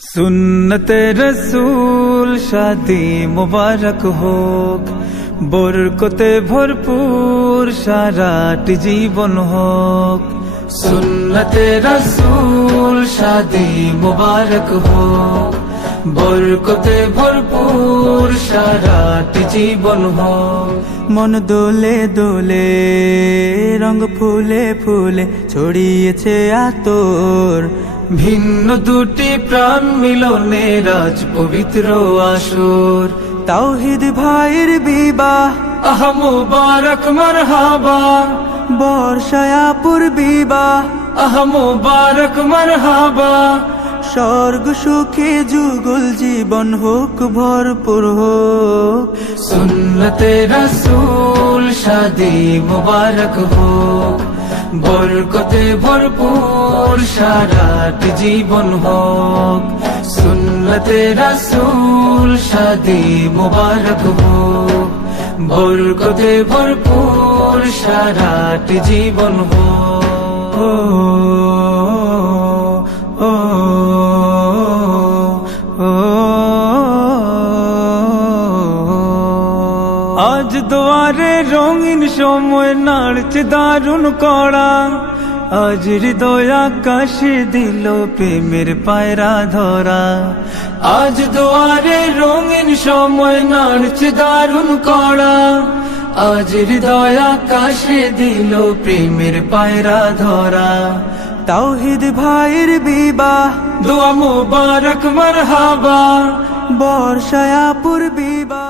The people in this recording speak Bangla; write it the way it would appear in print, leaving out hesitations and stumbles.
সুন্নতে রসূল শাদি মুবারক হোক, বরকতে ভরপুর সারাটি জীবন হোক। সুন্নতে রসূল শাদি মুবারক হোক, বরকতে ভরপুর সারাটি জীবন হোক। মন দোলে দোলে রঙ ফুলে ফুলে ছড়িয়েছে আতর, ভিন্ন দুটি প্রাণ মিলনে রাজ পবিত্র আসর। তাওহীদ ভাইয়ের বিবাহ আহ মুবারক মারহাবা, বর্ষায়াপুর বিবাহ আহ মুবারক মারহাবা। স্বর্গ সুখে যুগল জীবন হোক ভরপুর হোক। সুন্নতে রসূল শাদি মুবারক হোক, বরকতে ভরপুর সারাটি জীবন হোক। সুন্নতে রসূল শাদি মুবারক হোক, বরকতে ভরপুর সারাটি জীবন হোক। আজ দুয়ারে রঙিন সময় নাড়ছে দারুণ কড়া, আজ হৃদয় আকাশে দিল প্রেমের পায়রা ধরা। আজ দুয়ারে রঙিন সময় নাড়ছে দারুণ কড়া, আজ হৃদয় আকাশে দিল প্রেমের পায়রা ধরা। তাওহীদ ভাইয়ের বিবাহ দোয়া মুবারক মারহাবা, বর্ষায়াপুর বিবাহ।